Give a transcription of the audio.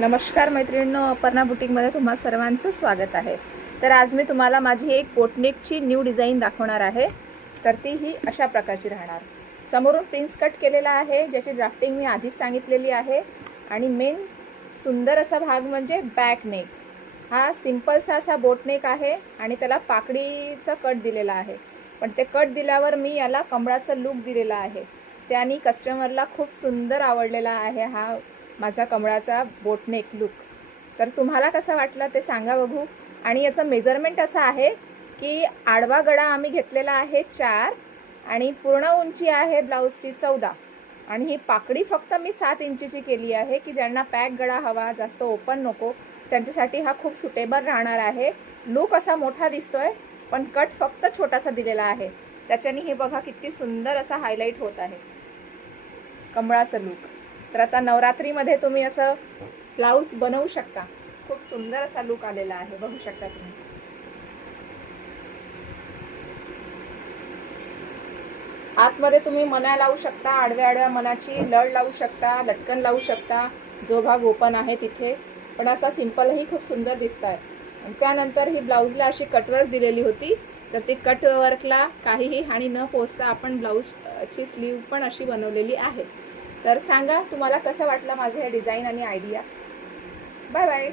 नमस्कार मैत्रिणींनो, अपर्णा बुटीकमध्ये तुम्हा सर्वांचं स्वागत आहे। तर आज मी तुम्हाला माझी एक बोटनेकची न्यू डिझाइन दाखवणार आहे। तर ती ही अशा प्रकारची राहणार। समोरून प्रिन्स कट केलेला आहे, ज्याची ड्राफ्टिंग मी आधीच सांगितलेली आहे। आणि मेन सुंदर असा भाग म्हणजे बॅक नेक। हा सिंपलसा असा बोटनेक आहे आणि त्याला पाकळीचा कट दिलेला आहे। पण ते कट दिल्यावर मी याला कमळाचा लुक दिलेला आहे। त्यानी कस्टमरला खूप सुंदर आवडलेला आहे हा माझा कमळाचा बोटनेक लुक। तर तुम्हाला कसा वाटला ते सांगा बघू। आणि याचं मेजरमेंट असं आहे की आडवा गळा आम्ही घेतलेला आहे 4 आणि पूर्ण उंची आहे ब्लाउजची 14 आणि ही पाकळी फक्त मी 7 इंचीची केली आहे की ज्यांना पॅक गळा हवा, जास्त ओपन नको, त्यांच्यासाठी हा खूप सुटेबल राहणार आहे। लुक असा मोठा दिसतोय पण कट फक्त छोटासा दिलेला आहे, त्याच्याने हे बघा किती सुंदर असा हायलाइट होत आहे कमळाचा लुक। तर आता नवरात्रीमध्ये तुम्ही असं ब्लाउज बनवू शकता। खूप सुंदर असा लुक आलेला आहे, बघू शकता तुम्ही। आतमध्ये तुम्ही मण्या लावू शकता, आडव्या आडव्या मनाची लळ लावू शकता, लटकन लावू शकता जो भाग ओपन आहे तिथे। पण असा सिंपलही खूप सुंदर दिसत आहे। आणि त्यानंतर ही ब्लाउजला अशी कटवर्क दिलेली होती, तर ती कटवर्कला काहीही हानी न पोचता आपण ब्लाउजची स्लीव पण अशी बनवलेली आहे। तर सांगा तुम्हाला कसं वाटलं माझं हे डिझाइन आणि आयडिया। Bye bye.